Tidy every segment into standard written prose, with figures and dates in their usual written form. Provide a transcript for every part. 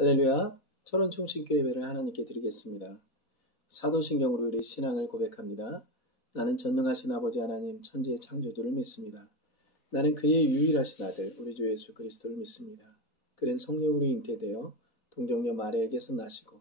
할렐루야. 철원 충신교회 예배를 하나님께 드리겠습니다. 사도신경으로 우리의 신앙을 고백합니다. 나는 전능하신 아버지 하나님 천지의 창조주를 믿습니다. 나는 그의 유일하신 아들 우리 주 예수 그리스도를 믿습니다. 그는 성령으로 잉태되어 동정녀 마리아에게서 나시고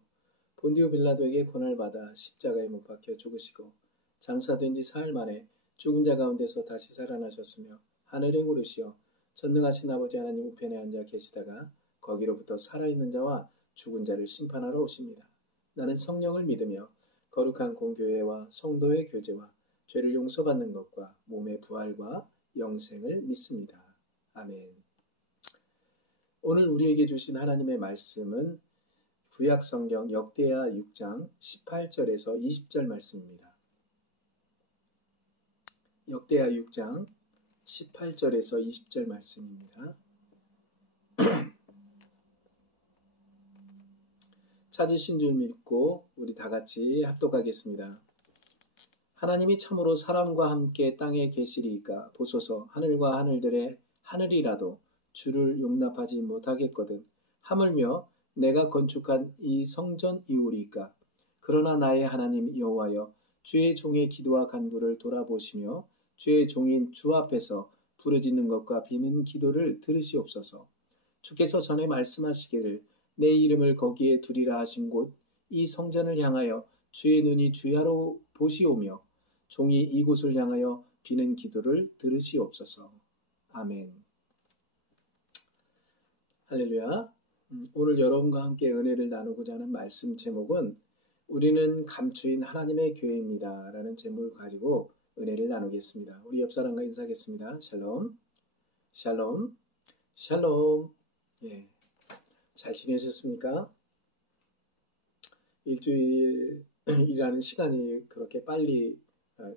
본디오 빌라도에게 고난을 받아 십자가에 못 박혀 죽으시고 장사된 지 사흘 만에 죽은 자 가운데서 다시 살아나셨으며 하늘에 오르시어 전능하신 아버지 하나님 우편에 앉아 계시다가 거기로부터 살아있는 자와 죽은 자를 심판하러 오십니다. 나는 성령을 믿으며 거룩한 공교회와 성도의 교제와 죄를 용서받는 것과 몸의 부활과 영생을 믿습니다. 아멘. 오늘 우리에게 주신 하나님의 말씀은 구약성경 역대하 6장 18절에서 20절 말씀입니다. 역대하 6장 18절에서 20절 말씀입니다. 찾으신 줄 믿고 우리 다 같이 합독하겠습니다. 하나님이 참으로 사람과 함께 땅에 계시리이까 보소서. 하늘과 하늘들의 하늘이라도 주를 용납하지 못하겠거든. 하물며 내가 건축한 이 성전이오리이까. 그러나 나의 하나님 여호와여, 주의 종의 기도와 간구를 돌아보시며 주의 종인 주 앞에서 부르짖는 것과 비는 기도를 들으시옵소서. 주께서 전에 말씀하시기를 내 이름을 거기에 두리라 하신 곳 이 성전을 향하여 주의 눈이 주야로 보시오며 종이 이곳을 향하여 비는 기도를 들으시옵소서. 아멘. 할렐루야. 오늘 여러분과 함께 은혜를 나누고자 하는 말씀 제목은 우리는 감추인 하나님의 교회입니다 라는 제목을 가지고 은혜를 나누겠습니다. 우리 옆 사람과 인사하겠습니다. 샬롬, 샬롬, 샬롬. 예. 잘 지내셨습니까? 일주일이라는 시간이 그렇게 빨리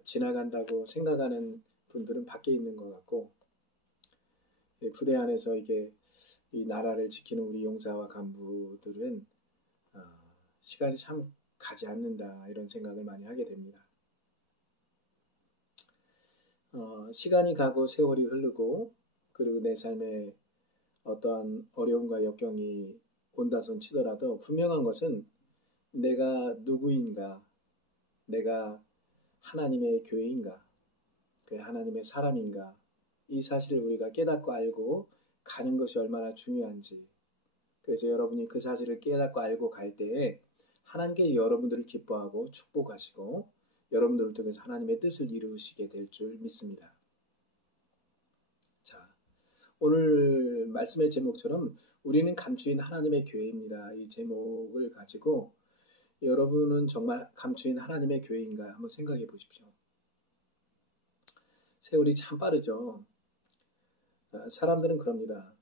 지나간다고 생각하는 분들은 밖에 있는 것 같고, 부대 안에서 이게 이 나라를 지키는 우리 용사와 간부들은 시간이 참 가지 않는다 이런 생각을 많이 하게 됩니다. 시간이 가고 세월이 흐르고 그리고 내 삶에 어떠한 어려움과 역경이 온다손 치더라도 분명한 것은 내가 누구인가, 내가 하나님의 교회인가, 그 하나님의 사람인가, 이 사실을 우리가 깨닫고 알고 가는 것이 얼마나 중요한지. 그래서 여러분이 그 사실을 깨닫고 알고 갈 때에 하나님께 여러분들을 기뻐하고 축복하시고 여러분들을 통해서 하나님의 뜻을 이루시게 될 줄 믿습니다. 자, 오늘 말씀의 제목처럼 우리는 감추인 하나님의 교회입니다. 이 제목을 가지고 여러분은 정말 감추인 하나님의 교회인가 한번 생각해 보십시오. 세월이 참 빠르죠. 사람들은 그럽니다.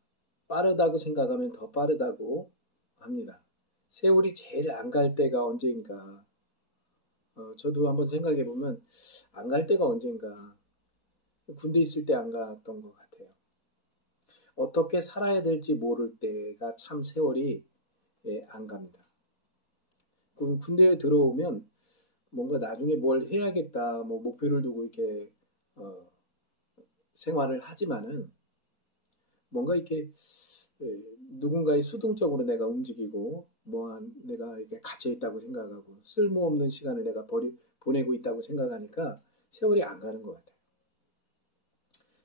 빠르다고 생각하면 더 빠르다고 합니다. 세월이 제일 안 갈 때가 언제인가. 저도 한번 생각해 보면 안 갈 때가 언제인가. 군대 있을 때 안 갔던 것 같아요. 어떻게 살아야 될지 모를 때가 참 세월이 안 갑니다. 군대에 들어오면 뭔가 나중에 뭘 해야겠다, 뭐 목표를 두고 이렇게 생활을 하지만은 뭔가 이렇게 누군가의 수동적으로 내가 움직이고 내가 이렇게 갇혀 있다고 생각하고 쓸모없는 시간을 내가 보내고 있다고 생각하니까 세월이 안 가는 것 같아요.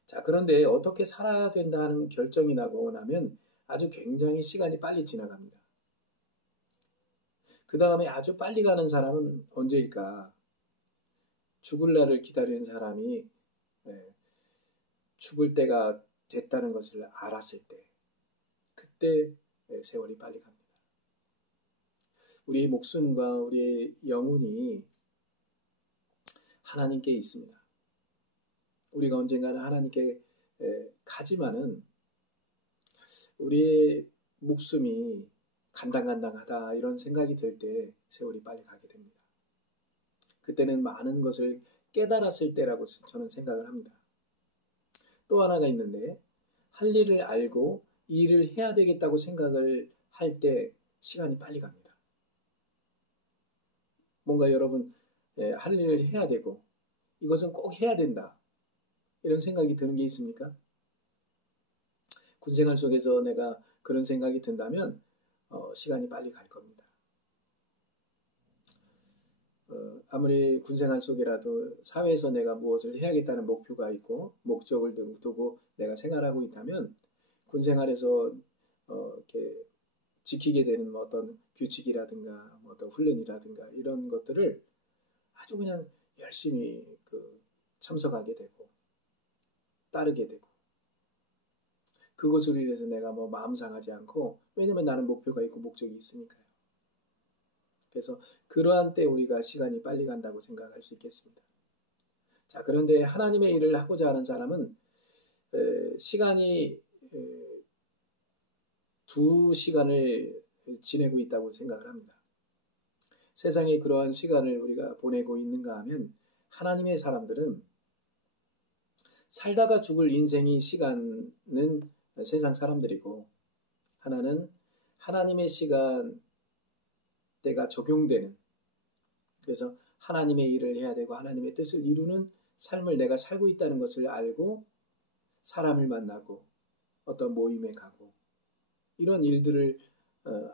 자, 그런데 어떻게 살아야 된다는 결정이 나고 나면 아주 굉장히 시간이 빨리 지나갑니다. 그 다음에 아주 빨리 가는 사람은 언제일까? 죽을 날을 기다리는 사람이 죽을 때가 됐다는 것을 알았을 때, 그때 세월이 빨리 갑니다. 우리의 목숨과 우리의 영혼이 하나님께 있습니다. 우리가 언젠가는 하나님께 가지만은 우리의 목숨이 간당간당하다 이런 생각이 들 때 세월이 빨리 가게 됩니다. 그때는 많은 것을 깨달았을 때라고 저는 생각을 합니다. 또 하나가 있는데 할 일을 알고 이 일을 해야 되겠다고 생각을 할 때 시간이 빨리 갑니다. 뭔가 여러분 할 일을 해야 되고 이것은 꼭 해야 된다 이런 생각이 드는 게 있습니까? 군생활 속에서 내가 그런 생각이 든다면 시간이 빨리 갈 겁니다. 아무리 군생활 속이라도 사회에서 내가 무엇을 해야겠다는 목표가 있고 목적을 두고 내가 생활하고 있다면 군생활에서 이렇게 지키게 되는 뭐 어떤 규칙이라든가 뭐 어떤 훈련이라든가 이런 것들을 아주 그냥 열심히 참석하게 되고 따르게 되고 그것으로 인해서 내가 뭐 마음 상하지 않고 왜냐면 나는 목표가 있고 목적이 있으니까요. 그래서 그러한 때 우리가 시간이 빨리 간다고 생각할 수 있겠습니다. 자, 그런데 하나님의 일을 하고자 하는 사람은 시간이 2시간을 지내고 있다고 생각을 합니다. 세상에 그러한 시간을 우리가 보내고 있는가 하면 하나님의 사람들은 살다가 죽을 인생이 시간은 세상 사람들이고 하나는 하나님의 시간 때가 적용되는 그래서 하나님의 일을 해야 되고 하나님의 뜻을 이루는 삶을 내가 살고 있다는 것을 알고 사람을 만나고 어떤 모임에 가고 이런 일들을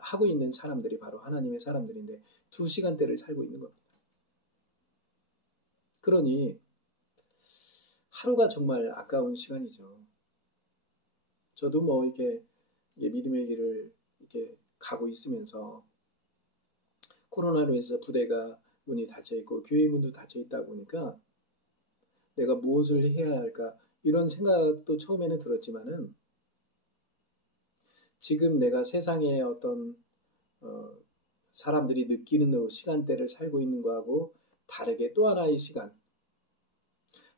하고 있는 사람들이 바로 하나님의 사람들인데 2시간대를 살고 있는 겁니다. 그러니 하루가 정말 아까운 시간이죠. 저도 뭐 이렇게 믿음의 길을 이렇게 가고 있으면서 코로나로 해서 부대가 문이 닫혀 있고 교회 문도 닫혀 있다 보니까 내가 무엇을 해야 할까 이런 생각도 처음에는 들었지만은 지금 내가 세상에 어떤 사람들이 느끼는 시간대를 살고 있는 거하고 다르게 또 하나의 시간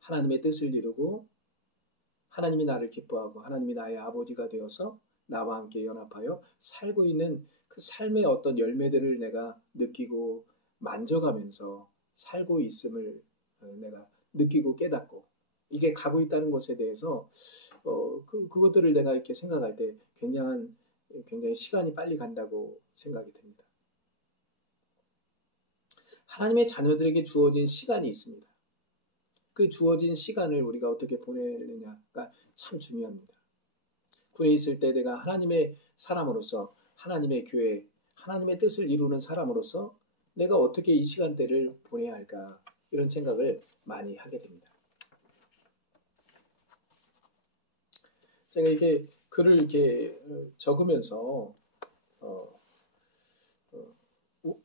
하나님의 뜻을 이루고 하나님이 나를 기뻐하고 하나님이 나의 아버지가 되어서 나와 함께 연합하여 살고 있는 그 삶의 어떤 열매들을 내가 느끼고 만져가면서 살고 있음을 내가 느끼고 깨닫고 이게 가고 있다는 것에 대해서 그것들을 내가 이렇게 생각할 때 굉장히 시간이 빨리 간다고 생각이 됩니다. 하나님의 자녀들에게 주어진 시간이 있습니다. 그 주어진 시간을 우리가 어떻게 보내느냐가 참 중요합니다. 군에 있을 때 내가 하나님의 사람으로서 하나님의 교회, 하나님의 뜻을 이루는 사람으로서 내가 어떻게 이 시간대를 보내야 할까 이런 생각을 많이 하게 됩니다. 제가 이렇게 글을 이렇게 적으면서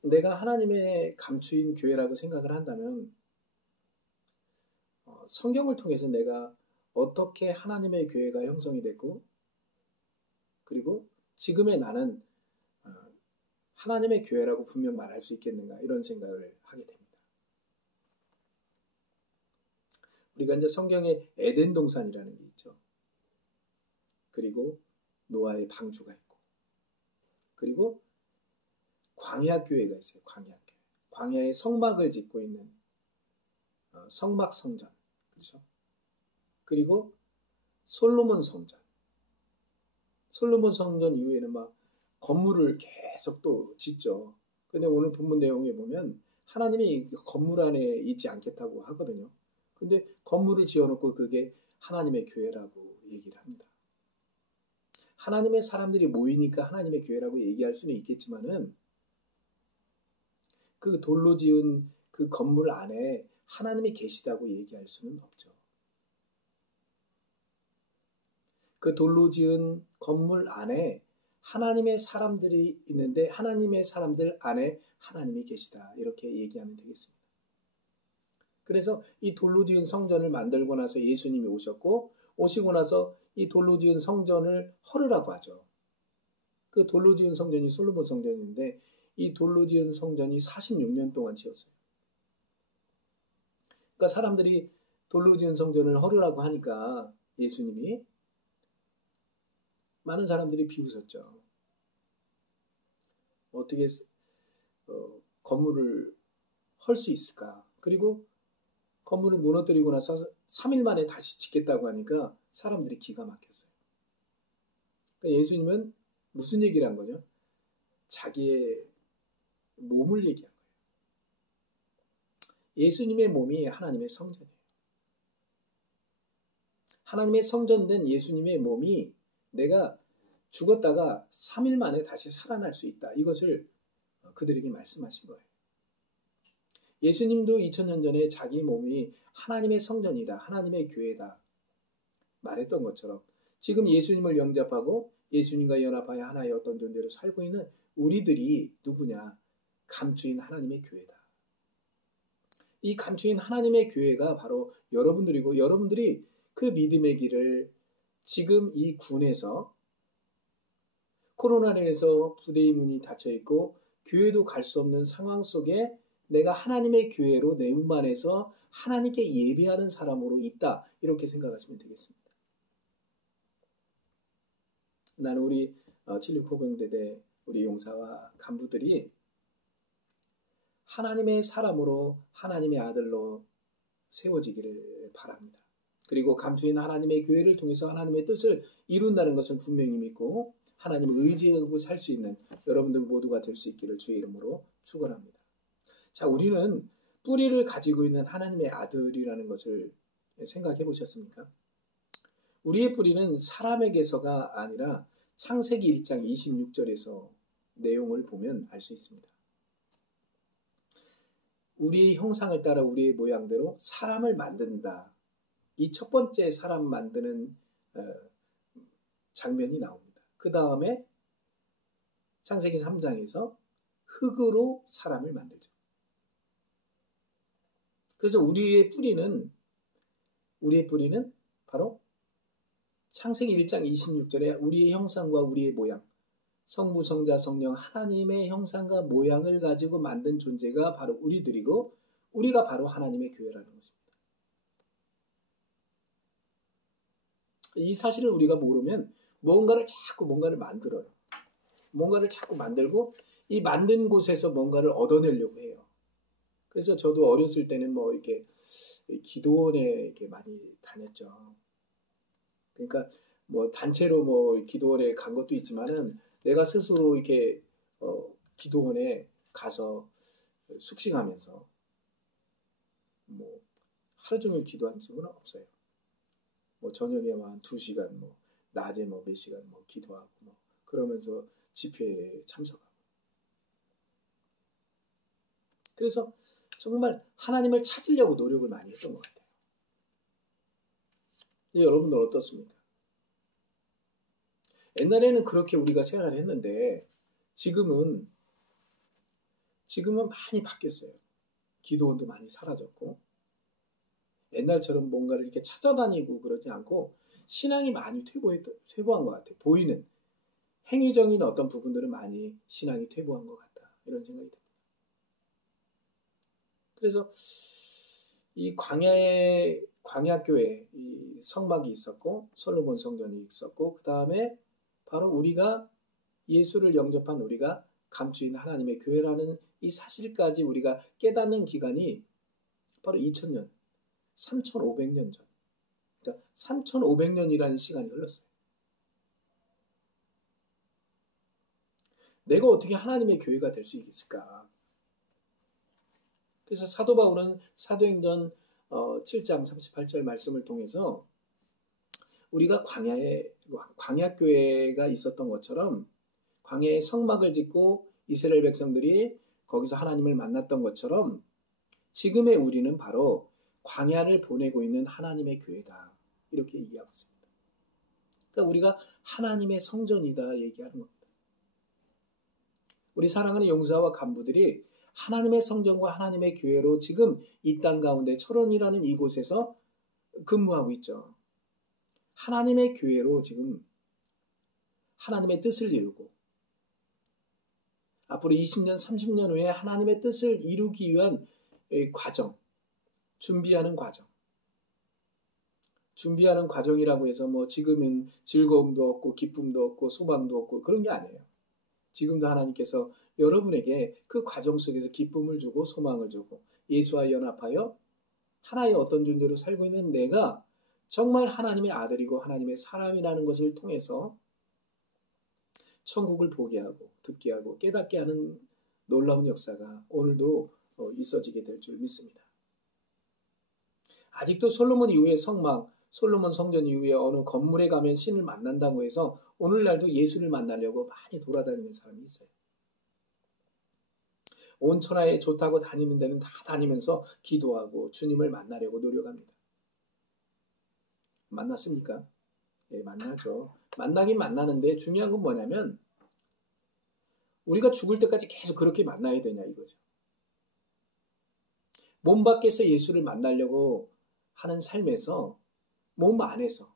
내가 하나님의 감추인 교회라고 생각을 한다면 성경을 통해서 내가 어떻게 하나님의 교회가 형성이 됐고 그리고 지금의 나는 하나님의 교회라고 분명 말할 수 있겠는가 이런 생각을 하게 됩니다. 우리가 이제 성경에 에덴 동산이라는 게 있죠. 그리고 노아의 방주가 있고 그리고 광야 교회가 있어요. 광야 교회. 광야에 성막을 짓고 있는 성막 성전. 그렇죠? 그리고 솔로몬 성전. 솔로몬 성전 이후에는 막 건물을 계속 또 짓죠. 근데 오늘 본문 내용에 보면 하나님이 건물 안에 있지 않겠다고 하거든요. 근데 건물을 지어놓고 그게 하나님의 교회라고 얘기를 합니다. 하나님의 사람들이 모이니까 하나님의 교회라고 얘기할 수는 있겠지만은 그 돌로 지은 그 건물 안에 하나님이 계시다고 얘기할 수는 없죠. 그 돌로 지은 건물 안에 하나님의 사람들이 있는데 하나님의 사람들 안에 하나님이 계시다. 이렇게 얘기하면 되겠습니다. 그래서 이 돌로 지은 성전을 만들고 나서 예수님이 오셨고 오시고 나서 이 돌로 지은 성전을 헐으라고 하죠. 그 돌로 지은 성전이 솔로몬 성전인데 이 돌로 지은 성전이 46년 동안 지었어요. 그러니까 사람들이 돌로 지은 성전을 헐으라고 하니까 예수님이 많은 사람들이 비웃었죠. 어떻게 건물을 헐 수 있을까? 그리고 건물을 무너뜨리고 나서 3일 만에 다시 짓겠다고 하니까 사람들이 기가 막혔어요. 그러니까 예수님은 무슨 얘기를 한 거죠? 자기의 몸을 얘기한 거예요. 예수님의 몸이 하나님의 성전이에요. 하나님의 성전된 예수님의 몸이 내가 죽었다가 3일 만에 다시 살아날 수 있다. 이것을 그들에게 말씀하신 거예요. 예수님도 2000년 전에 자기 몸이 하나님의 성전이다. 하나님의 교회다. 말했던 것처럼 지금 예수님을 영접하고 예수님과 연합하여 하나의 어떤 존재로 살고 있는 우리들이 누구냐? 감추인 하나님의 교회다. 이 감추인 하나님의 교회가 바로 여러분들이고 여러분들이 그 믿음의 길을 지금 이 군에서 코로나로 인해서 부대의 문이 닫혀 있고 교회도 갈 수 없는 상황 속에 내가 하나님의 교회로 내 운반해서 하나님께 예배하는 사람으로 있다. 이렇게 생각하시면 되겠습니다. 나는 우리 76포병대대 우리 용사와 간부들이 하나님의 사람으로 하나님의 아들로 세워지기를 바랍니다. 그리고 감추인 하나님의 교회를 통해서 하나님의 뜻을 이룬다는 것은 분명히 믿고 하나님을 의지하고 살 수 있는 여러분들 모두가 될 수 있기를 주의 이름으로 축원합니다. 자, 우리는 뿌리를 가지고 있는 하나님의 아들이라는 것을 생각해 보셨습니까? 우리의 뿌리는 사람에게서가 아니라 창세기 1장 26절에서 내용을 보면 알 수 있습니다. 우리의 형상을 따라 우리의 모양대로 사람을 만든다. 이 첫 번째 사람 만드는 장면이 나옵니다. 그 다음에 창세기 3장에서 흙으로 사람을 만들죠. 그래서 우리의 뿌리는 바로 창세기 1장 26절에 우리의 형상과 우리의 모양, 성부, 성자, 성령 하나님의 형상과 모양을 가지고 만든 존재가 바로 우리들이고 우리가 바로 하나님의 교회라는 것입니다. 이 사실을 우리가 모르면 뭔가를 만들어요. 뭔가를 자꾸 만들고 이 만든 곳에서 뭔가를 얻어내려고 해요. 그래서 저도 어렸을 때는 이렇게 기도원에 이렇게 많이 다녔죠. 그러니까 단체로 기도원에 간 것도 있지만은 내가 스스로 이렇게 기도원에 가서 숙식하면서 하루 종일 기도한 적은 없어요. 저녁에 한 2시간, 낮에 몇 시간 기도하고 그러면서 집회에 참석하고. 그래서 정말 하나님을 찾으려고 노력을 많이 했던 것 같아요. 여러분들 어떻습니까? 옛날에는 그렇게 우리가 생활을 했는데 지금은 많이 바뀌었어요. 기도원도 많이 사라졌고 옛날처럼 뭔가를 이렇게 찾아다니고 그러지 않고 신앙이 많이 퇴보한 것 같아요. 보이는 행위적인 어떤 부분들은 많이 신앙이 퇴보한 것 같다. 이런 생각이 듭니다. 그래서 이 광야교회 이 성막이 있었고 솔로몬 성전이 있었고 그 다음에 바로 우리가 예수를 영접한 우리가 감추인 하나님의 교회라는 이 사실까지 우리가 깨닫는 기간이 바로 2000년, 3500년 전. 그러니까 3500년이라는 시간이 흘렀어요. 내가 어떻게 하나님의 교회가 될 수 있을까? 그래서 사도 바울은 사도행전 7장 38절 말씀을 통해서 우리가 광야교회가 있었던 것처럼 광야에 성막을 짓고 이스라엘 백성들이 거기서 하나님을 만났던 것처럼 지금의 우리는 바로 광야를 보내고 있는 하나님의 교회다. 이렇게 얘기하고 있습니다. 그러니까 우리가 하나님의 성전이다 얘기하는 겁니다. 우리 사랑하는 용사와 간부들이 하나님의 성전과 하나님의 교회로 지금 이 땅 가운데 철원이라는 이곳에서 근무하고 있죠. 하나님의 교회로 지금 하나님의 뜻을 이루고 앞으로 20년, 30년 후에 하나님의 뜻을 이루기 위한 과정, 준비하는 과정이라고 해서 지금은 즐거움도 없고 기쁨도 없고 소망도 없고 그런 게 아니에요. 지금도 하나님께서 여러분에게 그 과정 속에서 기쁨을 주고 소망을 주고 예수와 연합하여 하나의 어떤 존재로 살고 있는 내가 정말 하나님의 아들이고 하나님의 사람이라는 것을 통해서 천국을 보게 하고 듣게 하고 깨닫게 하는 놀라운 역사가 오늘도 있어지게 될 줄 믿습니다. 아직도 솔로몬 이후의 성막, 솔로몬 성전 이후에 어느 건물에 가면 신을 만난다고 해서 오늘날도 예수를 만나려고 많이 돌아다니는 사람이 있어요. 온 천하에 좋다고 다니는 데는 다 다니면서 기도하고 주님을 만나려고 노력합니다. 만났습니까? 예, 만나죠. 만나긴 만나는데 중요한 건 뭐냐면 우리가 죽을 때까지 계속 그렇게 만나야 되냐 이거죠. 몸 밖에서 예수를 만나려고 하는 삶에서 몸 안에서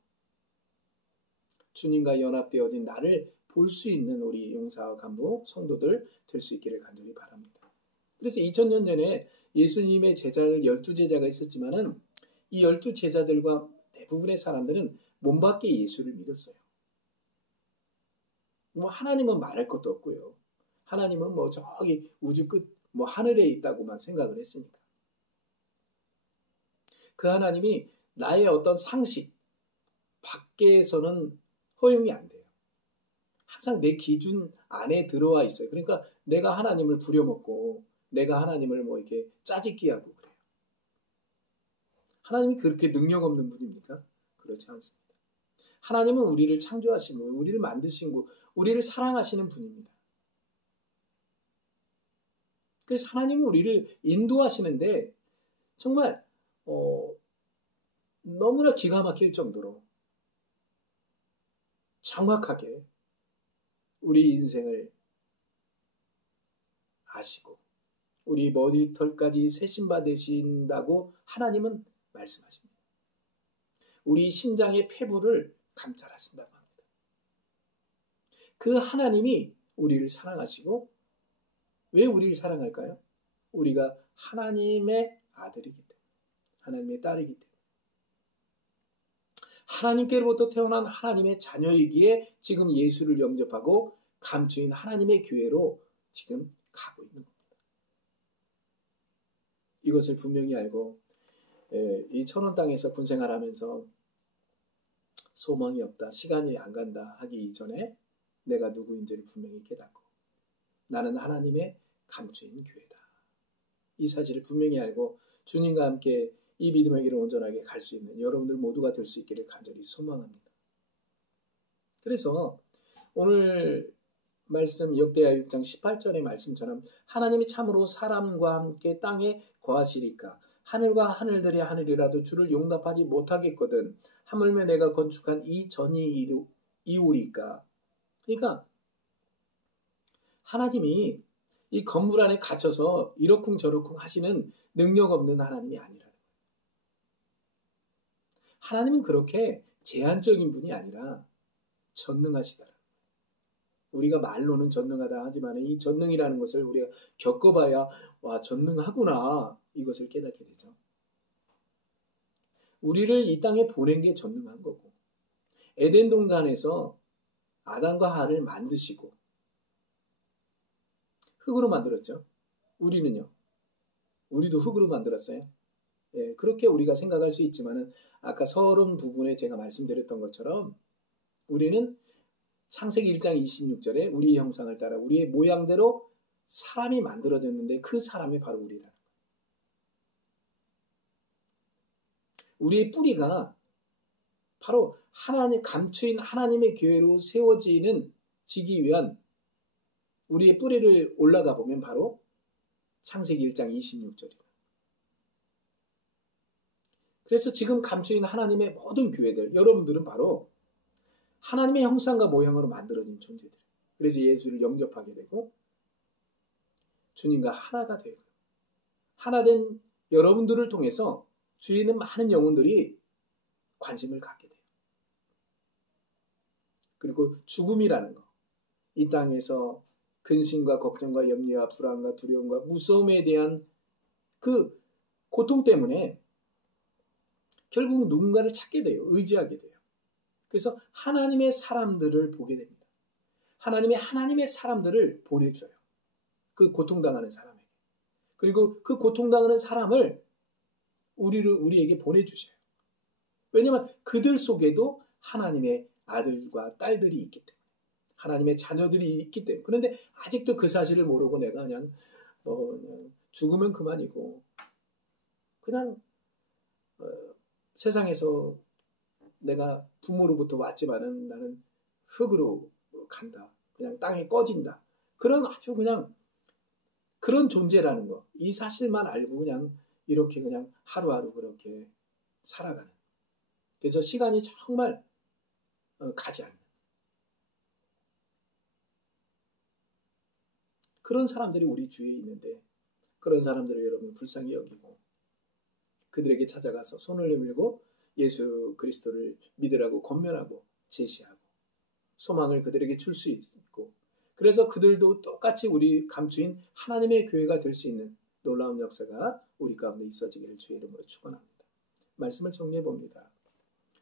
주님과 연합되어진 나를 볼 수 있는 우리 용사와 간부 성도들 될 수 있기를 간절히 바랍니다. 그래서 2000년 전에 예수님의 제자들 12제자가 있었지만은 이 12제자들과 대부분의 사람들은 몸 밖에 예수를 믿었어요. 뭐 하나님은 말할 것도 없고요. 하나님은 뭐 저기 우주 끝 뭐 하늘에 있다고만 생각을 했으니까. 그 하나님이 나의 어떤 상식 밖에서는 허용이 안 돼요. 항상 내 기준 안에 들어와 있어요. 그러니까 내가 하나님을 부려먹고 내가 하나님을 뭐 이렇게 짜집기하고 그래요. 하나님이 그렇게 능력 없는 분입니까? 그렇지 않습니다. 하나님은 우리를 창조하신 분, 우리를 만드신 분, 우리를 사랑하시는 분입니다. 그래서 하나님은 우리를 인도하시는데 정말 너무나 기가 막힐 정도로 정확하게 우리 인생을 아시고 우리 머리털까지 세심받으신다고 하나님은 말씀하십니다. 우리 심장의 폐부를 감찰하신다고 합니다. 그 하나님이 우리를 사랑하시고 왜 우리를 사랑할까요? 우리가 하나님의 아들이기 때문에 하나님의 딸이기 때문에 하나님께로부터 태어난 하나님의 자녀이기에 지금 예수를 영접하고 감추인 하나님의 교회로 지금 가고 있는 겁니다. 이것을 분명히 알고 이 천원 땅에서 군생활하면서 소망이 없다, 시간이 안 간다 하기 이전에 내가 누구인지를 분명히 깨닫고 나는 하나님의 감추인 교회다. 이 사실을 분명히 알고 주님과 함께 이 믿음의 길을 온전하게 갈 수 있는 여러분들 모두가 될 수 있기를 간절히 소망합니다. 그래서 오늘 말씀 역대하 6장 18절의 말씀처럼 하나님이 참으로 사람과 함께 땅에 거하시리까 하늘과 하늘들이 하늘이라도 주를 용납하지 못하겠거든 하물며 내가 건축한 이 전이 이오리까. 그러니까 하나님이 이 건물 안에 갇혀서 이러쿵저러쿵 하시는 능력 없는 하나님이 아니라는 거예요. 하나님은 그렇게 제한적인 분이 아니라 전능하시다. 우리가 말로는 전능하다 하지만 이 전능이라는 것을 우리가 겪어봐야 와 전능하구나 이것을 깨닫게 되죠. 우리를 이 땅에 보낸 게 전능한 거고 에덴 동산에서 아담과 하와를 만드시고 흙으로 만들었죠. 우리는요. 우리도 흙으로 만들었어요. 예, 그렇게 우리가 생각할 수 있지만은 아까 서론 부분에 제가 말씀드렸던 것처럼 우리는 창세기 1장 26절에 우리의 형상을 따라 우리의 모양대로 사람이 만들어졌는데 그 사람이 바로 우리라는 거예요. 우리의 뿌리가 바로 하나님 감추인 하나님의 교회로 세워지기 위한 우리의 뿌리를 올라가 보면 바로 창세기 1장 26절이에요. 그래서 지금 감추인 하나님의 모든 교회들, 여러분들은 바로 하나님의 형상과 모양으로 만들어진 존재들. 그래서 예수를 영접하게 되고 주님과 하나가 되고 하나된 여러분들을 통해서 주위에 있는 많은 영혼들이 관심을 갖게 돼요. 그리고 죽음이라는 거, 이 땅에서 근심과 걱정과 염려와 불안과 두려움과 무서움에 대한 그 고통 때문에 결국 누군가를 찾게 돼요. 의지하게 돼요. 그래서 하나님의 사람들을 보게 됩니다. 하나님이 하나님의 사람들을 보내줘요. 그 고통당하는 사람에게. 그리고 그 고통당하는 사람을 우리에게 보내주셔요. 왜냐하면 그들 속에도 하나님의 아들과 딸들이 있기 때문에. 하나님의 자녀들이 있기 때문에. 그런데 아직도 그 사실을 모르고 내가 그냥 죽으면 그만이고 그냥 세상에서 내가 부모로부터 왔지만은 나는 흙으로 간다. 그냥 땅에 꺼진다. 그런 아주 그냥 그런 존재라는 거. 이 사실만 알고 그냥 이렇게 그냥 하루하루 그렇게 살아가는. 그래서 시간이 정말 가지 않는. 그런 사람들이 우리 주위에 있는데 그런 사람들을 여러분 불쌍히 여기고 그들에게 찾아가서 손을 내밀고 예수 그리스도를 믿으라고 권면하고 제시하고 소망을 그들에게 줄 수 있고 그래서 그들도 똑같이 우리 감추인 하나님의 교회가 될 수 있는 놀라운 역사가 우리 가운데 있어지기를 주의 이름으로 축원합니다. 말씀을 정리해 봅니다.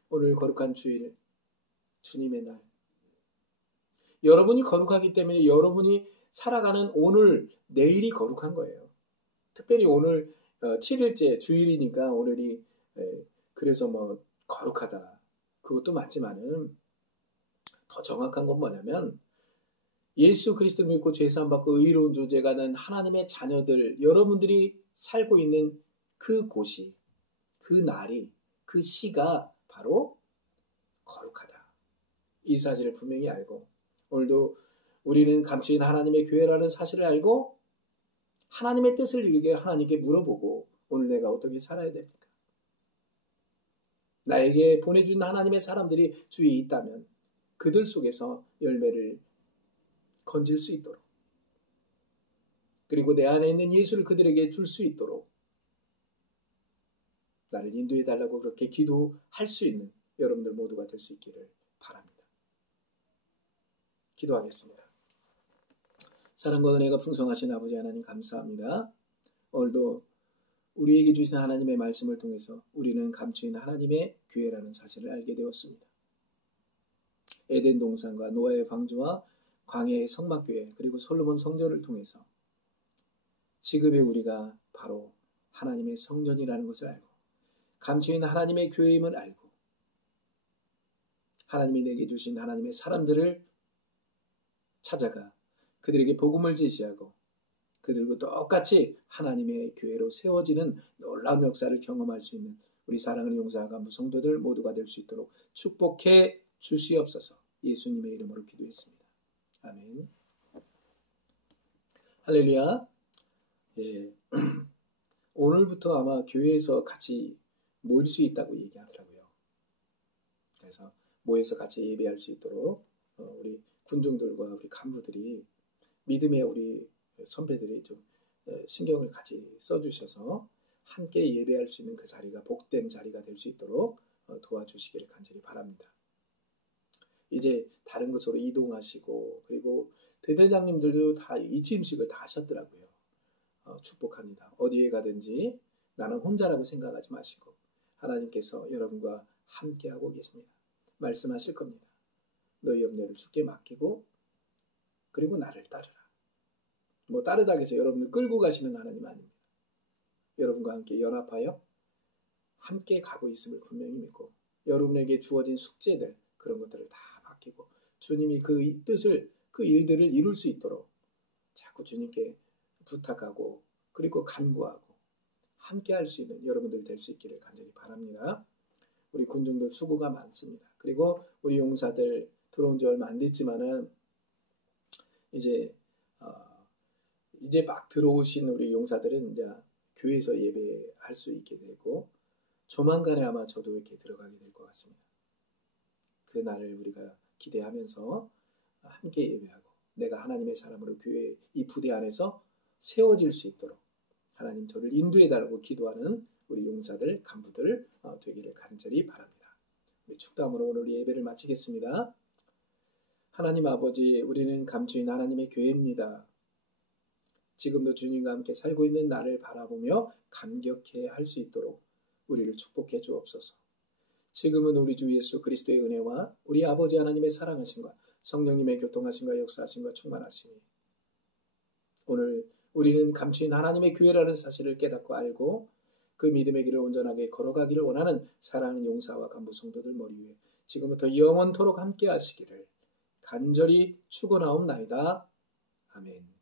오늘 거룩한 주일 주님의 날 여러분이 거룩하기 때문에 여러분이 살아가는 오늘 내일이 거룩한 거예요. 특별히 오늘 7일째 주일이니까 오늘이 그래서 뭐 거룩하다 그것도 맞지만은 더 정확한 건 뭐냐면 예수 그리스도를 믿고 죄사함 받고 의로운 존재가 된 하나님의 자녀들 여러분들이 살고 있는 그 곳이 그 날이 그 시가 바로 거룩하다. 이 사실을 분명히 알고 오늘도 우리는 감추인 하나님의 교회라는 사실을 알고 하나님의 뜻을 이루게 하나님께 물어보고 오늘 내가 어떻게 살아야 됩니까? 나에게 보내준 하나님의 사람들이 주위에 있다면 그들 속에서 열매를 건질 수 있도록 그리고 내 안에 있는 예수를 그들에게 줄 수 있도록 나를 인도해 달라고 그렇게 기도할 수 있는 여러분들 모두가 될 수 있기를 바랍니다. 기도하겠습니다. 사랑과 은혜가 풍성하신 아버지 하나님 감사합니다. 오늘도 우리에게 주신 하나님의 말씀을 통해서 우리는 감추인 하나님의 교회라는 사실을 알게 되었습니다. 에덴 동산과 노아의 방주와 광야의 성막교회 그리고 솔로몬 성전을 통해서 지금의 우리가 바로 하나님의 성전이라는 것을 알고 감추인 하나님의 교회임을 알고 하나님이 내게 주신 하나님의 사람들을 찾아가 그들에게 복음을 제시하고 그들과 똑같이 하나님의 교회로 세워지는 놀라운 역사를 경험할 수 있는 우리 사랑하는 용사간부 성도들 모두가 될 수 있도록 축복해 주시옵소서. 예수님의 이름으로 기도했습니다. 아멘. 할렐루야. 예. 오늘부터 아마 교회에서 같이 모일 수 있다고 얘기하더라고요. 그래서 모여서 같이 예배할 수 있도록 우리 군중들과 우리 간부들이 믿음의 우리 선배들이 좀 신경을 같이 써주셔서 함께 예배할 수 있는 그 자리가 복된 자리가 될 수 있도록 도와주시기를 간절히 바랍니다. 이제 다른 곳으로 이동하시고 그리고 대대장님들도 다 이침식을 다 하셨더라고요. 축복합니다. 어디에 가든지 나는 혼자라고 생각하지 마시고 하나님께서 여러분과 함께하고 계십니다. 말씀하실 겁니다. 너희 염려를 주께 맡기고 그리고 나를 따르라. 뭐 따르다 해서 여러분을 끌고 가시는 하나님 아닙니다. 여러분과 함께 연합하여 함께 가고 있음을 분명히 믿고 여러분에게 주어진 숙제들 그런 것들을 다 맡기고 주님이 그 뜻을 그 일들을 이룰 수 있도록 자꾸 주님께 부탁하고 그리고 간구하고 함께 할 수 있는 여러분들 될 수 있기를 간절히 바랍니다. 우리 군중들 수고가 많습니다. 그리고 우리 용사들 들어온 지 얼마 안 됐지만은 이제 막 들어오신 우리 용사들은 이제 교회에서 예배할 수 있게 되고 조만간에 아마 저도 이렇게 들어가게 될 것 같습니다. 그 날을 우리가 기대하면서 함께 예배하고 내가 하나님의 사람으로 교회 이 부대 안에서 세워질 수 있도록 하나님 저를 인도해달라고 기도하는 우리 용사들, 간부들 되기를 간절히 바랍니다. 우리 축도함으로 오늘 예배를 마치겠습니다. 하나님 아버지, 우리는 감추인 하나님의 교회입니다. 지금도 주님과 함께 살고 있는 나를 바라보며 감격해 할 수 있도록 우리를 축복해 주옵소서. 지금은 우리 주 예수 그리스도의 은혜와 우리 아버지 하나님의 사랑하심과 성령님의 교통하심과 역사하심과 충만하시니 오늘 우리는 감추인 하나님의 교회라는 사실을 깨닫고 알고 그 믿음의 길을 온전하게 걸어가기를 원하는 사랑하는 용사와 간부 성도들 머리 위에 지금부터 영원토록 함께 하시기를 간절히 축원하옵나이다. 아멘.